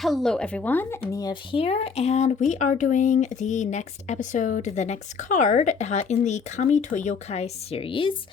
Hello everyone, Niev here, and we are doing the next episode, the next card in the Kami to Yokai series.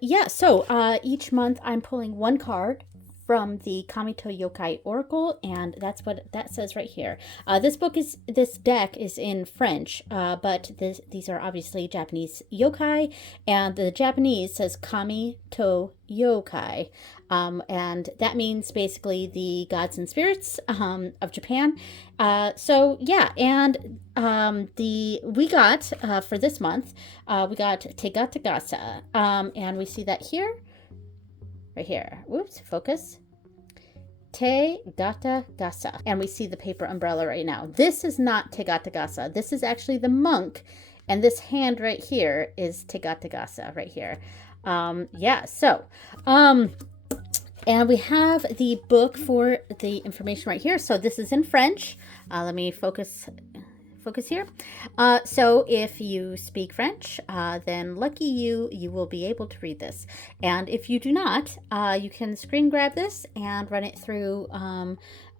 Each month I'm pulling one card from the Kami to Yokai Oracle, and that's what that says right here. This deck is in French, but these are obviously Japanese yokai, and the Japanese says Kami to Yokai. And that means basically the gods and spirits of Japan. We got for this month, we got Tegatagasa, and we see that here, right here. Whoops, focus. Tegatagasa, and we see the paper umbrella right now. This is not Tegatagasa. This is actually the monk, and this hand right here is Tegatagasa right here. And we have the book for the information right here. So this is in French. Let me focus here. So if you speak French, then lucky you will be able to read this. And if you do not, you can screen grab this and run it through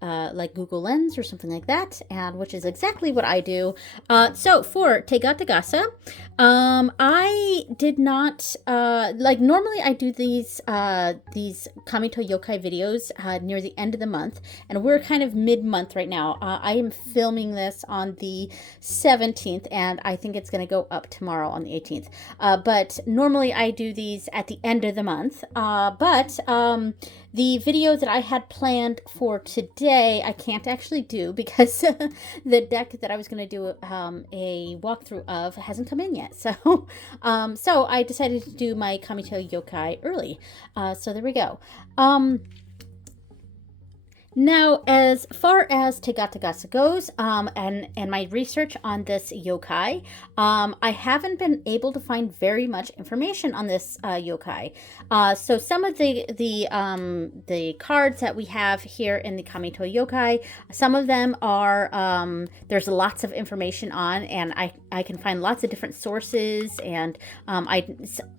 like Google Lens or something like that, and which is exactly what I do. So for Tegatagasa, I did not normally I do these Kami to Yokai videos near the end of the month, and we're kind of mid-month right now. I am filming this on the 17th, and I think it's going to go up tomorrow on the 18th. But normally I do these at the end of the month. The video that I had planned for today, I can't actually do because the deck that I was going to do a walkthrough of hasn't come in yet. So I decided to do my Kami to Yokai early. So there we go. Now, as far as Tegatagasa goes, and my research on this yokai, I haven't been able to find very much information on this yokai. So some of the cards that we have here in the Kami to Yokai, some of them are there's lots of information on, and I can find lots of different sources, and I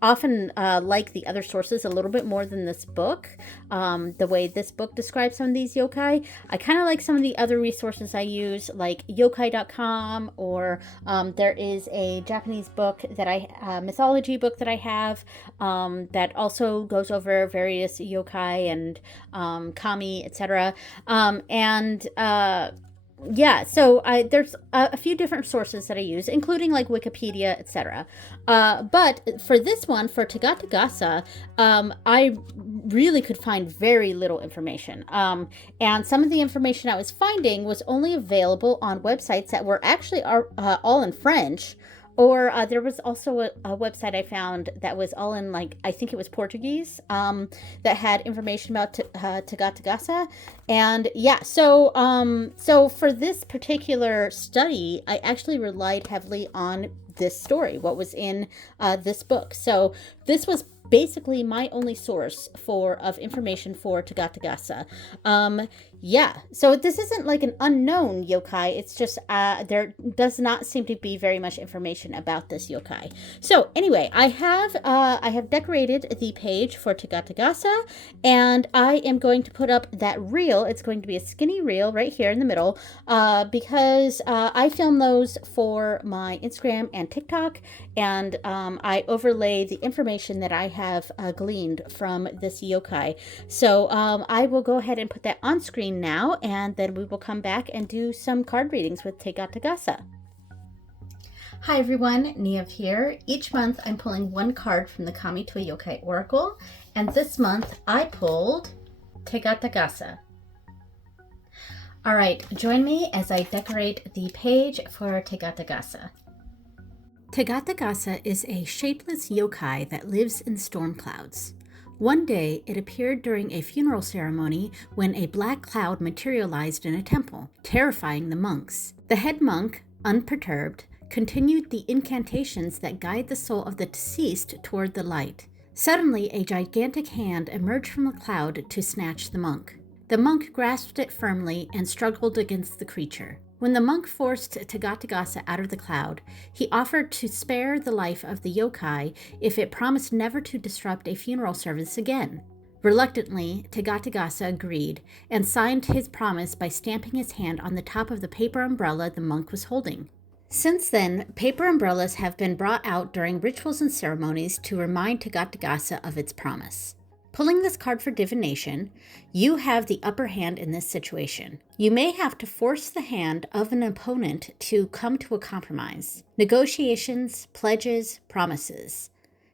often like the other sources a little bit more than this book. The way this book describes some of these yokai. I kind of like some of the other resources I use, like yokai.com, or there is a Japanese book that mythology book that I have that also goes over various yokai and kami, etc. There's a few different sources that I use, including like Wikipedia, etc. But for this one, for Tegatagasa, I really could find very little information. And some of the information I was finding was only available on websites that were actually all in French. Or there was also a website I found that was all in, like, I think it was Portuguese, that had information about Tegatagasa. And so for this particular study, I actually relied heavily on this story, what was in this book. So this was basically my only source of information for Tegatagasa. So this isn't like an unknown yokai. It's just there does not seem to be very much information about this yokai. So anyway, I have decorated the page for Tegatagasa, and I am going to put up that reel. It's going to be a skinny reel right here in the middle, because I film those for my Instagram and TikTok, and I overlay the information that I have gleaned from this yokai. So I will go ahead and put that on screen now, and then we will come back and do some card readings with Tegatagasa. Hi everyone, Niev here. Each month I'm pulling one card from the Kami to Yokai Oracle, and this month I pulled Tegatagasa. All right, join me as I decorate the page for Tegatagasa. Tegatagasa is a shapeless yokai that lives in storm clouds. One day, it appeared during a funeral ceremony when a black cloud materialized in a temple, terrifying the monks. The head monk, unperturbed, continued the incantations that guide the soul of the deceased toward the light. Suddenly, a gigantic hand emerged from the cloud to snatch the monk. The monk grasped it firmly and struggled against the creature. When the monk forced Tegatagasa out of the cloud, he offered to spare the life of the yokai if it promised never to disrupt a funeral service again. Reluctantly, Tegatagasa agreed and signed his promise by stamping his hand on the top of the paper umbrella the monk was holding. Since then, paper umbrellas have been brought out during rituals and ceremonies to remind Tegatagasa of its promise. Pulling this card for divination, you have the upper hand in this situation. You may have to force the hand of an opponent to come to a compromise. Negotiations, pledges, promises.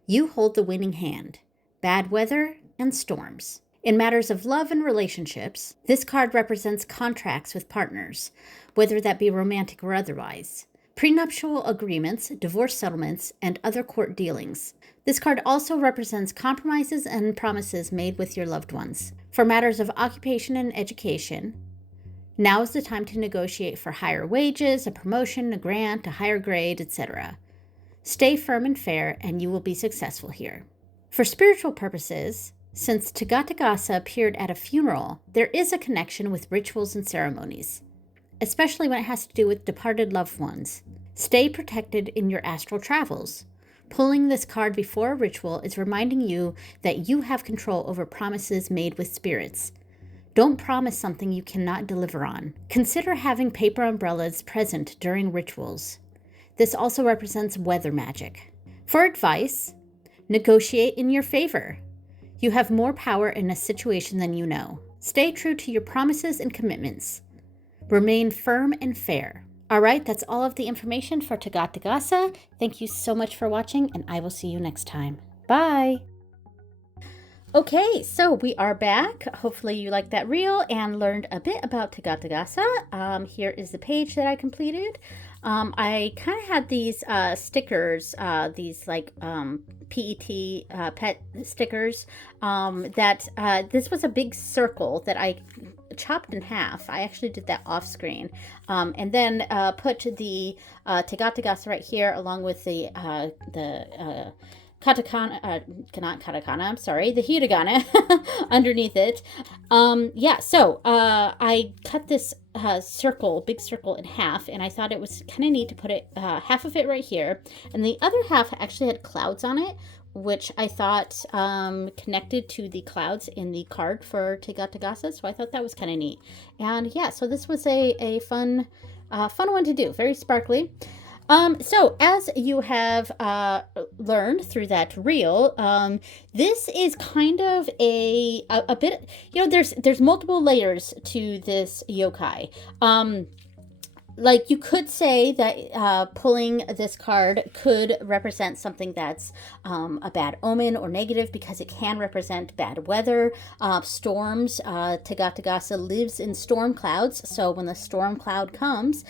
You hold the winning hand. Bad weather and storms. In matters of love and relationships, this card represents contracts with partners, whether that be romantic or otherwise. Prenuptial agreements, divorce settlements, and other court dealings. This card also represents compromises and promises made with your loved ones. For matters of occupation and education, now is the time to negotiate for higher wages, a promotion, a grant, a higher grade, etc. Stay firm and fair, and you will be successful here. For spiritual purposes, since Tegatagasa appeared at a funeral, there is a connection with rituals and ceremonies, especially when it has to do with departed loved ones. Stay protected in your astral travels. Pulling this card before a ritual is reminding you that you have control over promises made with spirits. Don't promise something you cannot deliver on. Consider having paper umbrellas present during rituals. This also represents weather magic. For advice, negotiate in your favor. You have more power in a situation than you know. Stay true to your promises and commitments. Remain firm and fair. All right, that's all of the information for Tegatagasa. Thank you so much for watching, and I will see you next time. Bye! Okay, so we are back. Hopefully you liked that reel and learned a bit about Tegatagasa. Here is the page that I completed. I kind of had these stickers, these like PET pet stickers, that this was a big circle that I chopped in half. I actually did that off screen, and then put the Tegatagasa right here along with the katakana, not katakana, I'm sorry, the hiragana underneath it. So I cut this big circle in half, and I thought it was kind of neat to put it, half of it right here, and the other half actually had clouds on it, which I thought connected to the clouds in the card for Tegatagasa, so I thought that was kind of neat. And yeah, so this was a fun one to do, very sparkly. So as you have learned through that reel, this is kind of a bit, there's multiple layers to this yokai. Like you could say that pulling this card could represent something that's a bad omen or negative, because it can represent bad weather, storms. Tegatagasa lives in storm clouds, so when the storm cloud comes,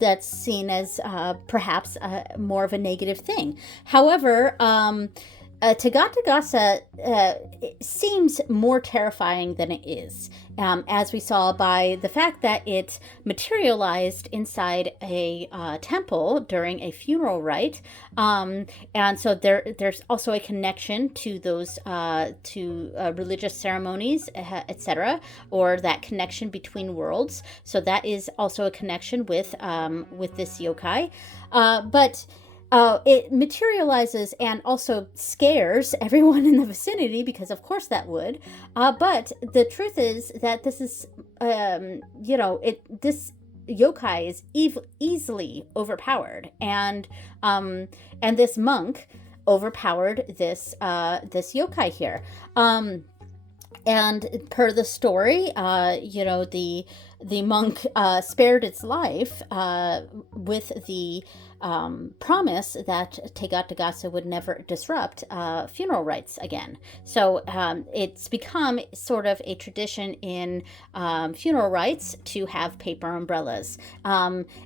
that's seen as perhaps more of a negative thing. However, Tegatagasa seems more terrifying than it is, as we saw by the fact that it materialized inside a temple during a funeral rite, and so there's also a connection to those religious ceremonies, etc., or that connection between worlds. So that is also a connection with this yokai, but it materializes and also scares everyone in the vicinity, because of course that would. But the truth is that this is, this yokai is easily overpowered, and this monk overpowered this yokai here. And per the story, the monk spared its life with the promise that Tegatagasa would never disrupt funeral rites again. So it's become sort of a tradition in funeral rites to have paper umbrellas,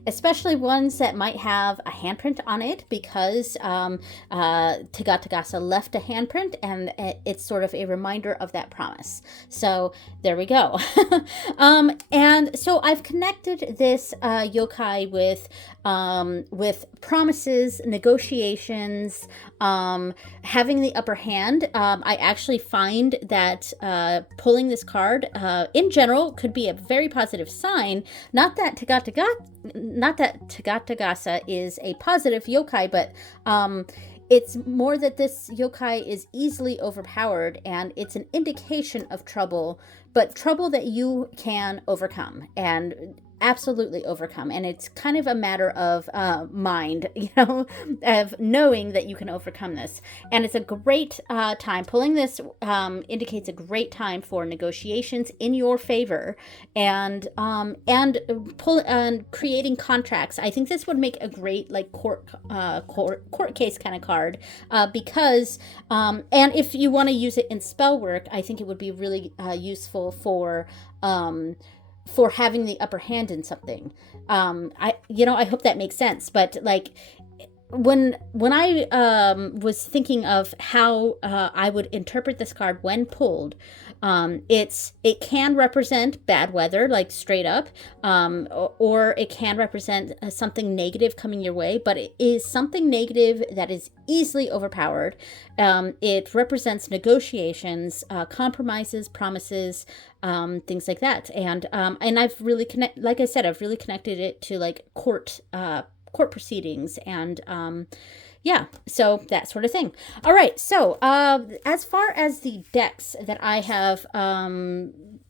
especially ones that might have a handprint on it, because Tegatagasa left a handprint, and it's sort of a reminder of that promise. So there we go. And so I've connected this yokai with promises, negotiations, having the upper hand. I actually find that pulling this card in general could be a very positive sign. Not that Tegatagasa is a positive yokai, but it's more that this yokai is easily overpowered, and it's an indication of trouble, but trouble that you can overcome and absolutely overcome. And it's kind of a matter of mind, of knowing that you can overcome this. And it's a great time. Pulling this indicates a great time for negotiations in your favor, and creating contracts. I think this would make a great like court case kind of card, because and if you want to use it in spell work, I think it would be really useful for having the upper hand in something. I hope that makes sense. But like when I was thinking of how I would interpret this card when pulled, it can represent bad weather, like straight up, or it can represent something negative coming your way, but it is something negative that is easily overpowered. It represents negotiations, compromises, promises, things like that. And I've really like I said, I've really connected it to like court proceedings and so that sort of thing. All right, so as far as the decks that I have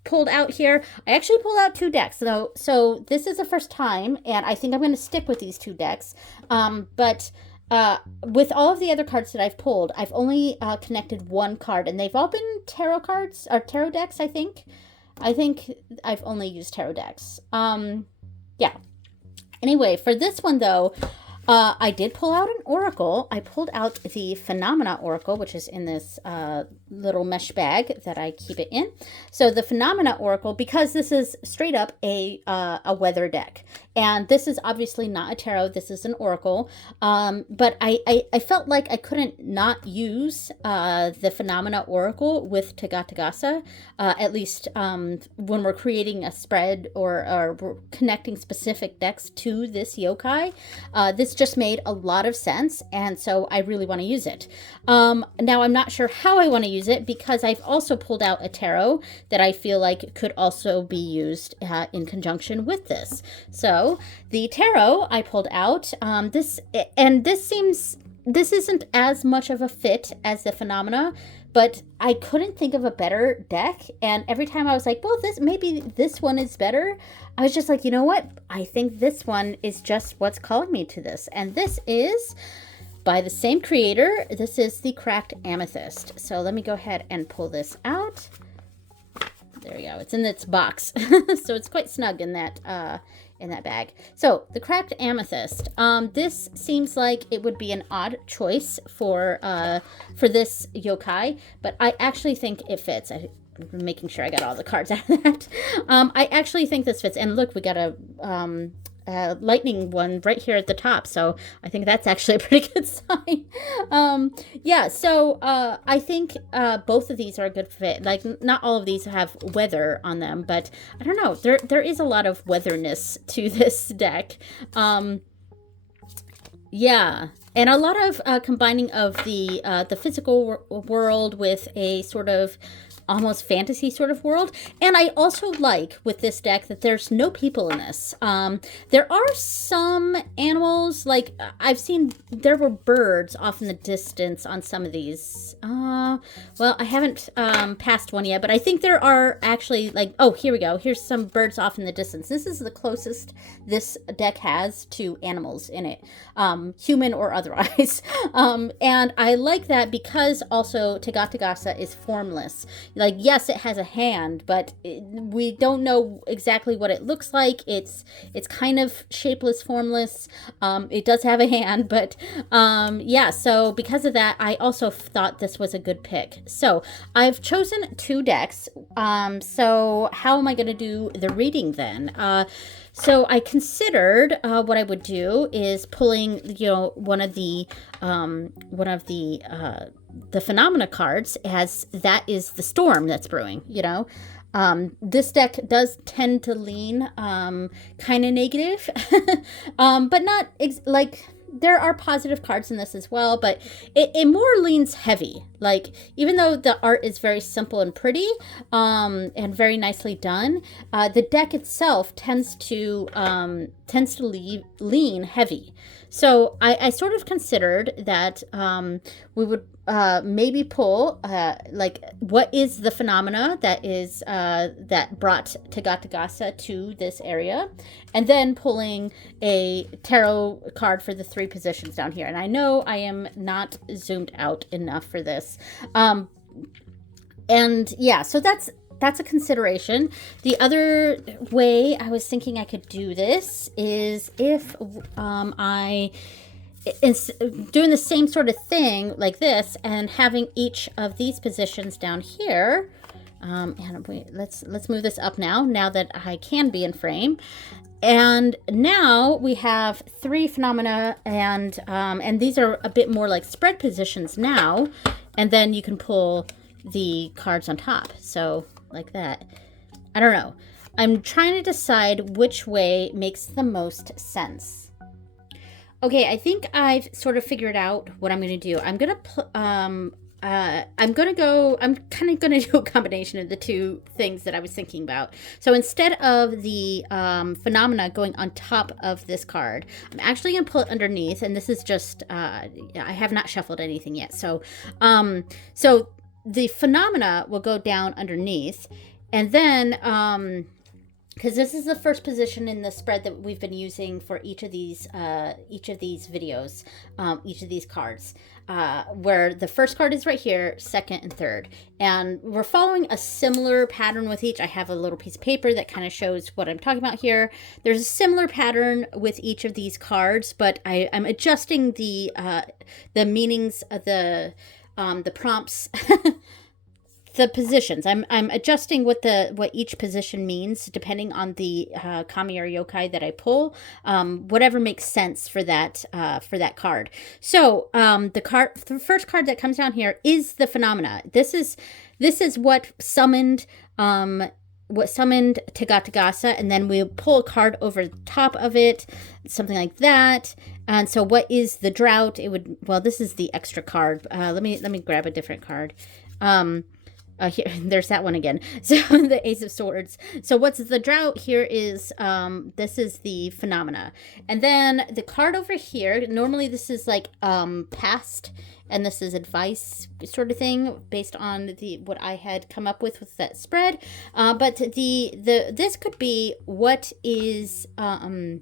pulled out here, I actually pulled out 2 decks. So this is the first time, and I think I'm going to stick with these 2 decks. But with all of the other cards that I've pulled, I've only connected 1 card, and they've all been tarot cards or tarot decks. I think I've only used tarot decks. Anyway, for this one though, I did pull out an oracle. I pulled out the Phenomena Oracle, which is in this little mesh bag that I keep it in. So the Phenomena Oracle, because this is straight up a weather deck, and this is obviously not a tarot, this is an oracle, but I felt like I couldn't not use the Phenomena Oracle with Tegatagasa, at least when we're creating a spread or we're connecting specific decks to this yokai. This just made a lot of sense, and so I really want to use it. Now I'm not sure how I want to use it, because I've also pulled out a tarot that I feel like could also be used in conjunction with this. So the tarot I pulled out, this isn't as much of a fit as the Phenomena, but I couldn't think of a better deck. And every time I was like, well, maybe this one is better, I was just like, you know what? I think this one is just what's calling me to this. And this is by the same creator. This is the Cracked Amethyst. So let me go ahead and pull this out. There we go. It's in its box. So it's quite snug in that bag. So the Cracked Amethyst. This seems like it would be an odd choice for this yokai, but I actually think it fits. I'm making sure I got all the cards out of that. I actually think this fits. And look, we got a lightning one right here at the top, so I think that's actually a pretty good sign. So I think both of these are a good fit. Like, not all of these have weather on them, but I don't know, there is a lot of weatherness to this deck. And a lot of combining of the physical world with a sort of almost fantasy sort of world. And I also like with this deck that there's no people in this. There are some animals, like I've seen there were birds off in the distance on some of these. Well, I haven't passed one yet, but I think there are actually, like, oh, here we go. Here's some birds off in the distance. This is the closest this deck has to animals in it, human or otherwise. And I like that because also Tegatagasa is formless. Like, yes, it has a hand, but we don't know exactly what it looks like. It's kind of shapeless, formless. It does have a hand, but so because of that, I also thought this was a good pick. So I've chosen 2 decks. So how am I going to do the reading then? So I considered what I would do is pulling, one of the Phenomena cards, as that is the storm that's brewing. This deck does tend to lean kind of negative, but not there are positive cards in this as well, but it more leans heavy. Like, even though the art is very simple and pretty, and very nicely done, the deck itself tends to lean heavy. So I sort of considered that we would maybe pull like, what is the phenomena that is that brought Tegatagasa to this area, and then pulling a tarot card for the 3 positions down here. And I know I am not zoomed out enough for this, and yeah, so that's a consideration. The other way I was thinking I could do this is if I is doing the same sort of thing like this, and having each of these positions down here. And let's move this up now that I can be in frame. And now we have 3 phenomena, and these are a bit more like spread positions now. And then you can pull the cards on top. So like that. I don't know. I'm trying to decide which way makes the most sense. Okay, I think I've sort of figured out what I'm going to do. I'm kind of going to do a combination of the 2 things that I was thinking about. So instead of the phenomena going on top of this card, I'm actually going to pull it underneath. And this is just, I have not shuffled anything yet. So the phenomena will go down underneath, and then because this is the first position in the spread that we've been using for each of these videos, each of these cards, where the first card is right here, second and third, and we're following a similar pattern with each. I have a little piece of paper that kind of shows what I'm talking about here. There's a similar pattern with each of these cards, but I'm adjusting the meanings of the prompts. The positions. I'm adjusting what each position means depending on the kami or yokai that I pull. Whatever makes sense for that card. So the first card that comes down here is the phenomena. This is what summoned Tegatagasa, and then we pull a card over the top of it, something like that. And so what is the drought? This is the extra card. Let me grab a different card. Here, there's that one again. So the Ace of Swords. So what's the drought? Here is, this is the phenomena. And then the card over here, normally this is like past, and this is advice sort of thing based on what I had come up with that spread. But this could be what's the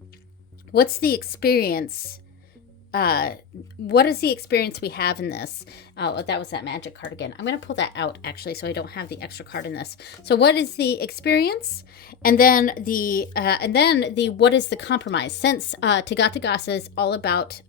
experience. What is the experience we have in this? Oh, that was that magic card again. I'm going to pull that out actually, so I don't have the extra card in this. So what is the experience? And then the what is the compromise? Since Tegatagasa is all about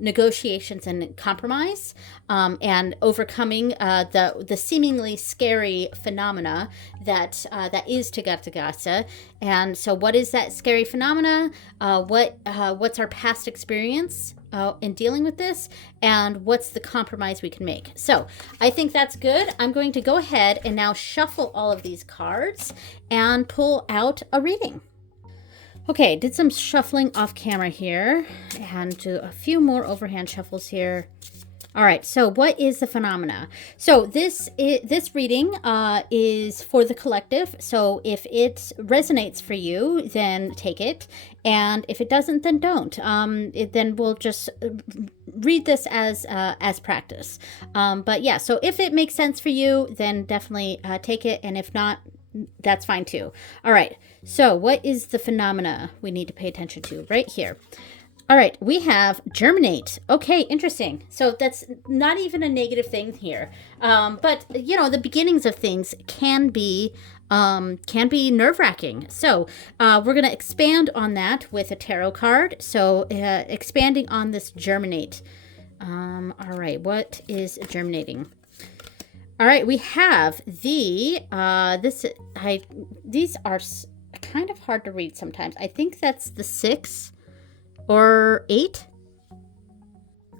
negotiations and compromise, and overcoming the seemingly scary phenomena that is Tegatagasa. And so what is that scary phenomena? What's our past experience in dealing with this, and what's the compromise we can make? So I think that's good. I'm going to go ahead and now shuffle all of these cards and pull out a reading. Okay, did some shuffling off camera here and do a few more overhand shuffles here. All right, so what is the phenomena? So this reading is for the collective. So if it resonates for you, then take it. And if it doesn't, then don't. Then we'll just read this as practice. But yeah, so if it makes sense for you, then definitely take it. And if not, that's fine too. All right, so what is the phenomena we need to pay attention to right here? All right, we have germinate. Okay, interesting. So that's not even a negative thing here. But, the beginnings of things can be nerve-wracking. So we're going to expand on that with a tarot card. So expanding on this germinate. All right, what is germinating? All right, we have these are kind of hard to read sometimes. I think that's the 6. Or 8?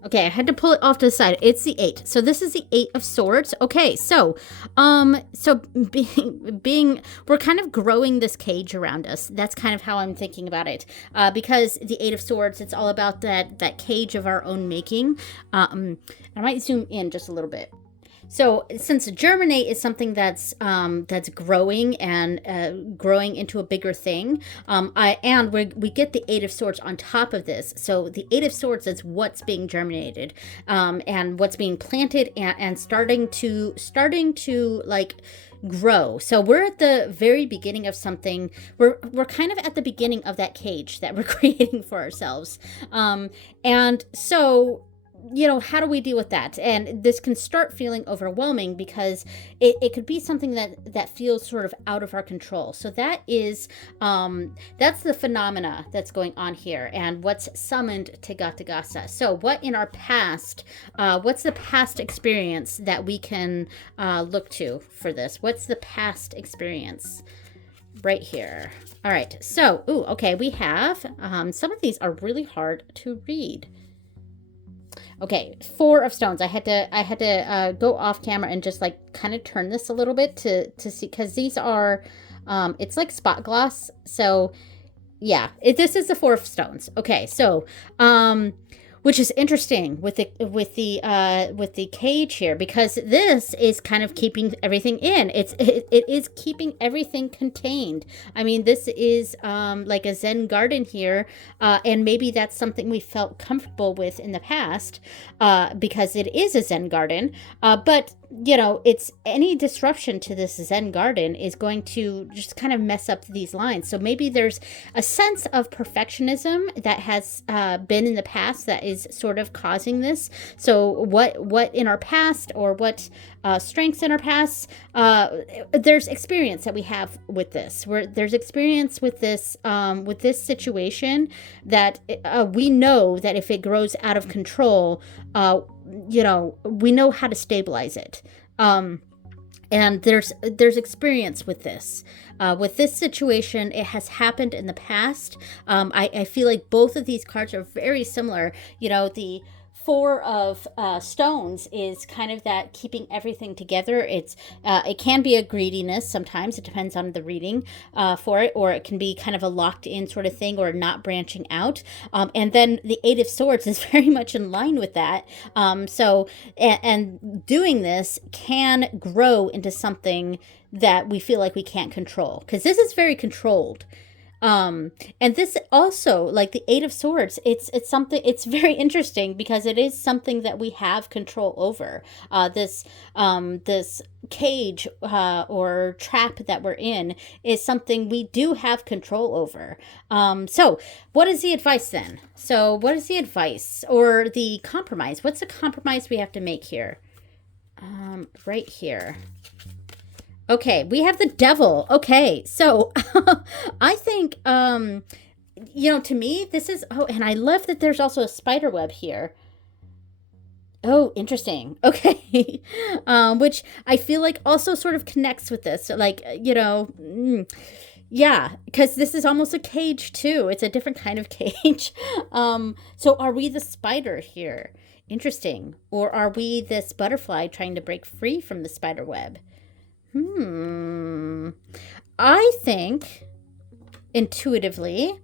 Okay, I had to pull it off to the side. It's the 8. So this is the 8 of Swords. Okay, so we're kind of growing this cage around us. That's kind of how I'm thinking about it. Because the 8 of Swords, it's all about that cage of our own making. I might zoom in just a little bit. So since germinate is something that's growing and growing into a bigger thing, we get the 8 of Swords on top of this. So the 8 of Swords is what's being germinated, and what's being planted and starting to like grow. So we're at the very beginning of something. We're kind of at the beginning of that cage that we're creating for ourselves, and so. How do we deal with that? And this can start feeling overwhelming because it could be something that feels sort of out of our control. So that is, that's the phenomena that's going on here and what's summoned Tegatagasa. So what in our past, what's the past experience that we can look to for this? What's the past experience? Right here. All right. So, okay, we have, some of these are really hard to read. Okay, 4 of Stones. I had to go off camera and just like kind of turn this a little bit to see, because these are, it's like spot gloss. So yeah, this is the 4 of Stones. Okay, so which is interesting with the cage here, because this is kind of keeping everything in. It is keeping everything contained. I mean, this is like a Zen garden here, and maybe that's something we felt comfortable with in the past, because it is a Zen garden. But it's any disruption to this Zen garden is going to just kind of mess up these lines. So maybe there's a sense of perfectionism that has been in the past that is sort of causing this. So what in our past, or what strengths in our past, there's experience that we have with this. There's experience with this situation that we know that if it grows out of control, we know how to stabilize it. And there's experience with this. With this situation, it has happened in the past. I feel like both of these cards are very similar. The 4 of Stones is kind of that keeping everything together. It can be a greediness sometimes. It depends on the reading for it, or it can be kind of a locked in sort of thing, or not branching out. And then the 8 of Swords is very much in line with that. So doing this can grow into something that we feel like we can't control, because this is very controlled. And this also, like the 8 of Swords, it's something, it's very interesting because it is something that we have control over. This cage, or trap that we're in is something we do have control over. So what is the advice then? So what is the advice or the compromise? What's the compromise we have to make here? Right here. Okay, we have the Devil. Okay, so I think, to me, this is, and I love that there's also a spider web here. Oh, interesting. Okay. Which I feel like also sort of connects with this. So like, yeah, because this is almost a cage too. It's a different kind of cage. So are we the spider here? Interesting. Or are we this butterfly trying to break free from the spider web? I think intuitively,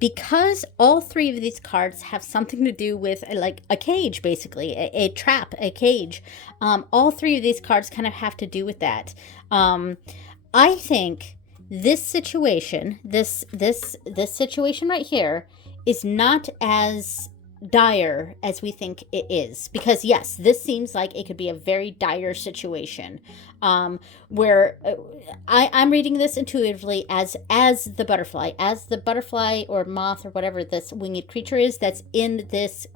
because all 3 of these cards have something to do with like a cage, basically a trap, a cage. All 3 of these cards kind of have to do with that. I think this situation, this situation right here, is not as dire as we think it is, because yes, this seems like it could be a very dire situation, where I'm reading this intuitively as the butterfly or moth or whatever this winged creature is that's in this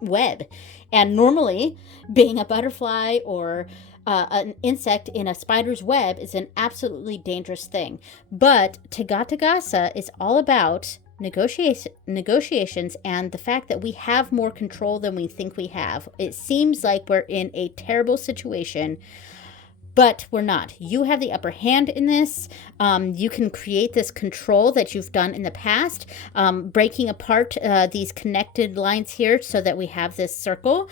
web. And normally being a butterfly or an insect in a spider's web is an absolutely dangerous thing. But Tegatagasa is all about negotiations and the fact that we have more control than we think we have. It seems like we're in a terrible situation, but we're not. You have the upper hand in this. You can create this control that you've done in the past, breaking apart these connected lines here so that we have this circle.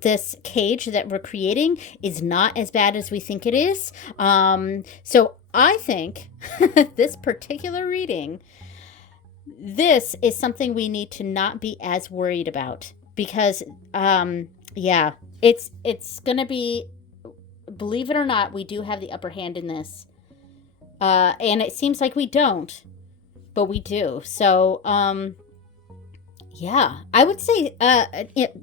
This cage that we're creating is not as bad as we think it is. So I think this particular reading, this is something we need to not be as worried about, because yeah, it's gonna be, believe it or not, we do have the upper hand in this, and it seems like we don't, but we do. So yeah, I would say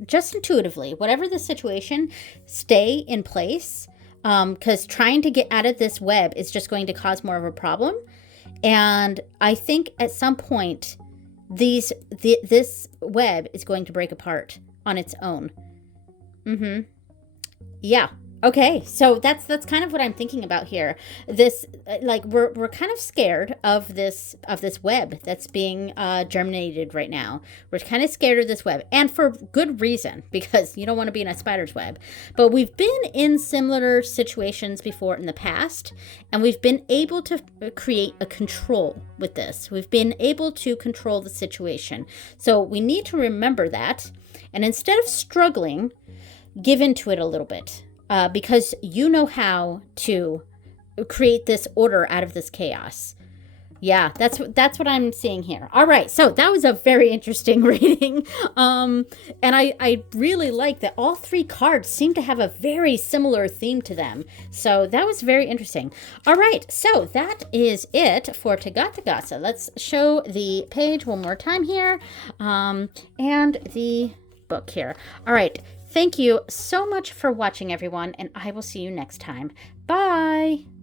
just intuitively, whatever the situation, stay in place, because trying to get out of this web is just going to cause more of a problem. And I think at some point, this web is going to break apart on its own. Yeah. Okay, so that's kind of what I'm thinking about here. This, like, we're kind of scared of this web that's being germinated right now. We're kind of scared of this web, and for good reason, because you don't want to be in a spider's web. But we've been in similar situations before in the past, and we've been able to create a control with this. We've been able to control the situation. So we need to remember that, and instead of struggling, give into it a little bit. Because you know how to create this order out of this chaos. Yeah, that's what I'm seeing here. All right, so that was a very interesting reading. And I really like that all three cards seem to have a very similar theme to them. So that was very interesting. All right, so that is it for Tegatagasa. Let's show the page one more time here, and the book here. All right. Thank you so much for watching, everyone, and I will see you next time. Bye!